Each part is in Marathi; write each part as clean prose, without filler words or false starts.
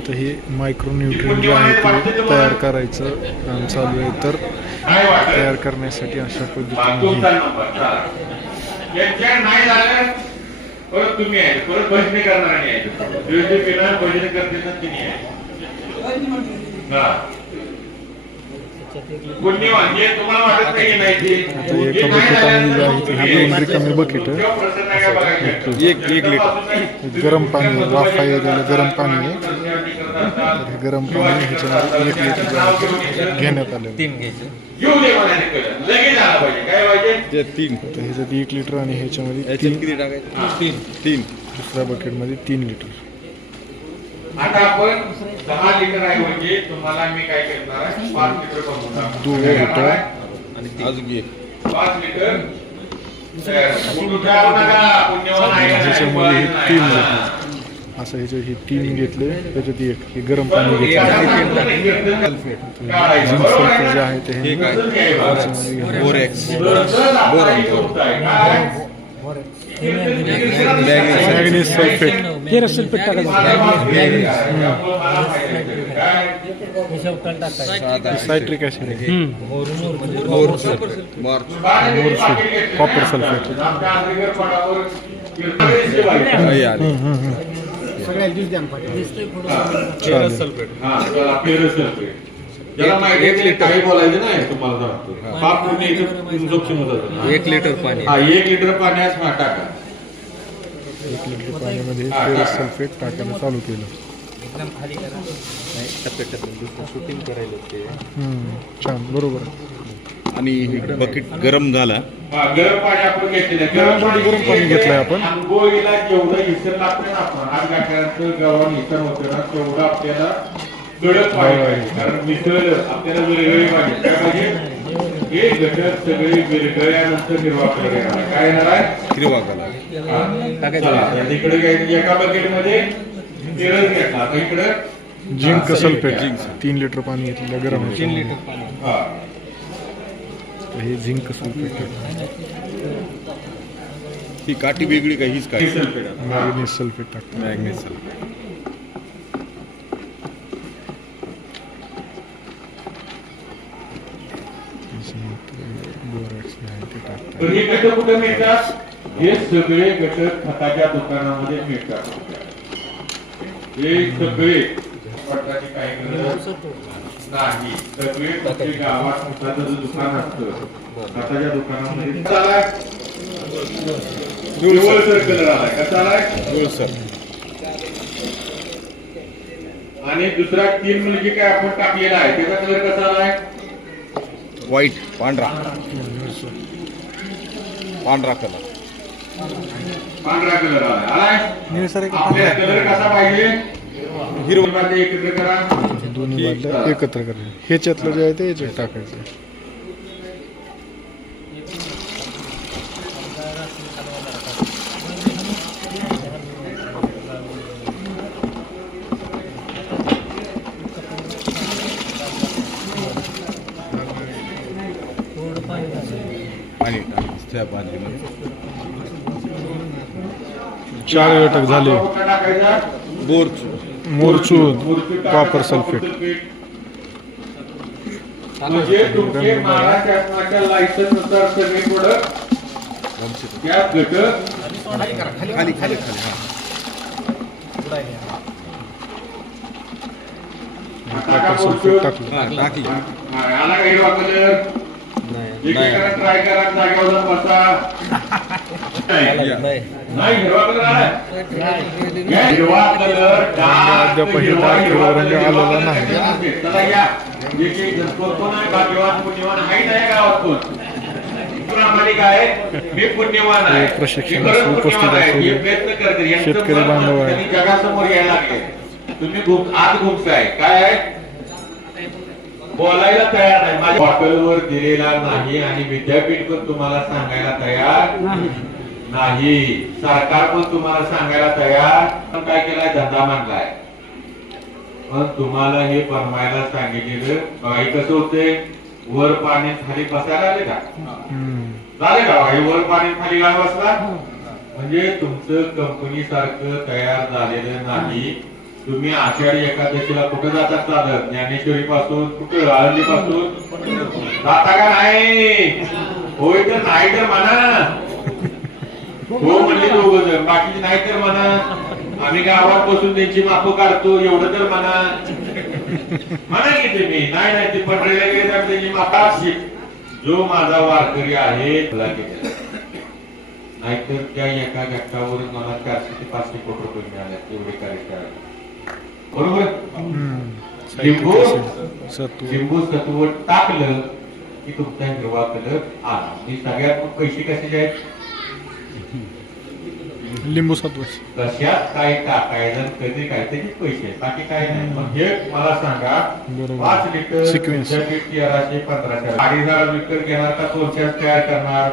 आता हे मायक्रोन्यूट्रिएंट जे आहे ते तयार करायचं काम चालू आहे. तर तयार करण्यासाठी अशा पद्धतीने परत तुम्ही आहे परत भजनी करणार नाही भजनी करते तुम्हाला वाटत नाही आता एका बकेटामध्ये जे आहे ते हे 2 रिकामे बकेट एक लिटर गरम पाणी वाफायलेलं गरम पाणी आहे. तर हे गरम पाणी ह्याच्यामध्ये 1 लिटर जे आहे घेण्यात आलेलं 3 घ्यायचे ते 3. तर ह्याच्यात 1 लिटर आणि ह्याच्यामध्ये 3 दुसऱ्या बकेटमध्ये 3 लिटर. आता आपण 10 लिटर आहे म्हणजे तुम्हाला मी काय करणार आहे 5 लिटर बनवणार 2 लिटर आणि अजून एक 5 लिटर ह्याच्यामध्ये हे 3 लिटर असं ह्याच्यात हे 3 घेतले त्याच्यात 1 हे गरम पाणी घेतलं. झिंक सल्फेट जे आहे ते हे borax manganese sulphate citric acid copper sulphate ज्याला माहिती काही बोलायचं नाही तुम्हाला सांगतो 1 लिटर पाणी 1 लिटर पाण्यास टाका 1 लिटर पाण्यामध्ये फेरस सल्फेट टाकायला चालू केलं. शूटिंग करायला ते छान बरोबर. आणि बकेट गरम झाला गरम पाणी आपण घेतलेलं गरम पाणी घेतलंय आपण. आंघोळीला जेवढं इतर लागतं ना आपण 8 गाठ्याचं गव्हाण इतर होतं ना तेवढं आपल्याला कडक पाहिजे. कारण मिसळ आपल्याला वेगवेगळी पाहिजे काय पाहिजे हे घटक सगळे विरघळल्यानंतर हिरवा कलर येणार काय येणार आहे हिरवा कलर टाकायचं. इकडे घ्यायचं एका बकेटमध्ये तेल घेतला आता इकडे झिंक सल्फेट 3 लिटर पाणी घेतलेलं गरम 3 लिटर पाणी हे झिंक सल्फेट ही काठी वेगळी का हीच काठी मॅग्नीज सल्फेट टाकतो. मॅग्नीज सल्फेट बोरॅक्स आहे ते टाकतात. पण हे घटक कुठे मिळतात हे सगळे घटक खताच्या दुकानामध्ये मिळतात. हे सगळे पडताची काही गरज नाही. सगळे तुमच्या गावात खताचं जे दुकान असतं खताच्या दुकानामध्ये कलर आलाय कसा आलाय आणि दुसरा 3 मुलगी काय आपण टाकलेला आहे त्याचा कलर कसा आलाय व्हाईट पांढरा कलर पांढरा कलर आलाय. आपल्याला कलर कसा पाहिजे हिरवा एकत्र करा दोन्ही बाजूला एकत्र करायचं. ह्याच्यातलं जे आहे ते ह्याच्यात टाकायचं. पाणी त्या बादलीमध्ये 4 घटक झाले. मोरचूद कॉपर सल्फेट म्हणजे तुमचे महाराष्ट्र शासनाच्या लायसन्स नुसार सगळे प्रोडक्ट या घटक खाली कॉपर सल्फेट टाकलं. टाकली आला का हिरवा कलर ट्राय करा जागेवर जाऊन बसा. नाही हिरवा कलर आलाय हिरवा कलर अद्याप हे डार्क हिरवा रंग आलेला नाही. चला या जे कोण आहे भाग्यवान पुण्यवान आहे ना या गावात कोण प्रामाणिक आहे मी पुण्यवान आहे प्रशिक्षणास उपस्थित असलेले प्रयत्न करते शेतकरी बांधव आहे. जगासमोर यायला लागले तुम्ही आत घुमताय काय आहे बोलायला तयार नाही. माझ्या हॉटेलवर दिलेला नाही आणि विद्यापीठ पण तुम्हाला सांगायला तयार नाही. सरकार पण तुम्हाला सांगायला तयार पण काय केलाय धंदा मांडलाय. पण तुम्हाला हे फरमायला सांगितलेलं बघा कसं होते वर पाणी खाली बसायला आले का झाले का हे वर पाणी खाली काय बसला म्हणजे तुमचं कंपनी सारखं तयार झालेलं नाही. तुम्ही आषाढी एकादशीला कुठे जातात चालत? ज्ञानेश्वरी पासून कुठे? आळंदी पासून जाता का नाही? होय तर नाही तर म्हणा. हो म्हणले दोघं जण, बाकीचे नाही तर म्हणा. आम्ही गावात बसून त्यांची मापं काढतो एवढं तर म्हणा. म्हणा की तुम्ही नाही नाही ते पंढरीला गेले तर त्याची माता जो माझा वारकरी आहे तुला केलेला. नाहीतर त्या एका घटकावरून मला 400 ते 500 कोटी रुपये मिळाले एवढे कार्यक्रम. बरोबर. लिंबू लिंबू सत्व टाकलं की तुमचा हिरवा कलर आला. ही सगळ्यात पैसे कसे आहेत? लिंबू सत्व. कशात काय टाकायचं कधी काय त्याचे पैसे आहेत, बाकी काय नाही. मग हे मला सांगा, 5 लिटर Sequence. 1300 1500 2,500 लिटर घेणार का सोर्सेस तयार करणार?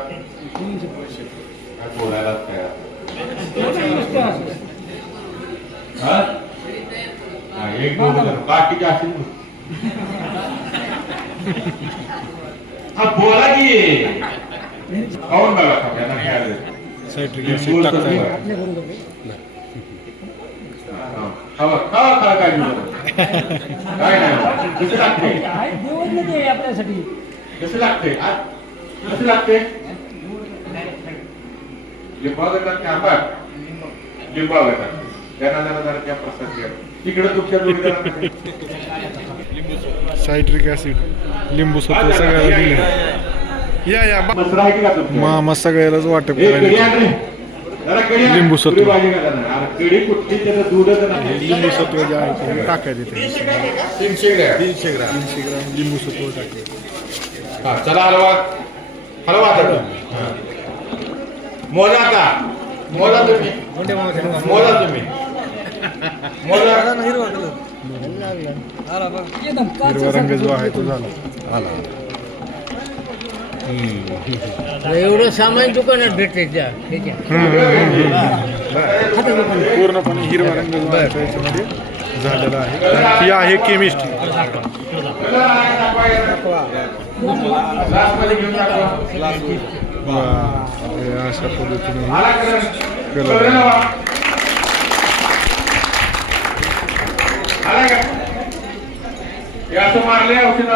काय बोलायला तयार. हा? हा, एक दोन बाकीचे असेल. हा बोला की खाऊन बघा सगळ्यांना काय आलं. सायट्रिक ऍसिड टाकताय. काय नाही कसं लागते आपल्यासाठी कसं लागते कसं लागते लिंबावतात की आंबाट लिंबावतात त्यांना जरा जरा त्या प्रसाद घ्या तिकडे तुमच्या जोडीदारांना सायट्रिक ऍसिड लिंबू सत्व सगळ्याला दिले. या मसरा आहे की का तुमच्या? मामा सगळ्यालाच वाटप एक कढी आण करायला. रे. जरा कढी आण. लिंबू सत्व. पुरी भाजी का करणार? अरे कढी कुठली त्याचं दूधच नाही. लिंबू सत्व जे आहे ते टाकायचे ते 300 ग्रॅम 300 ग्राम 300 ग्राम लिंबू सत्व टाकायचे. हा चला हलवा हलवा आता. हा. मोजा आता मोजा तुम्ही मोजा तुम्ही मोजा. हिरवा रंग जो आहे तो झाला. आला एवढं सामान दुकानात भेटते त्या पूर्णपणे हिरवा रंग जो आहे तो याच्यामध्ये झालेला आहे. ही आहे केमिस्ट्री. ग्लासमध्ये घेऊन टाका. अशा पद्धतीने आला कलर. कलर. कलर लावा. आला का? हे असं मारले औषध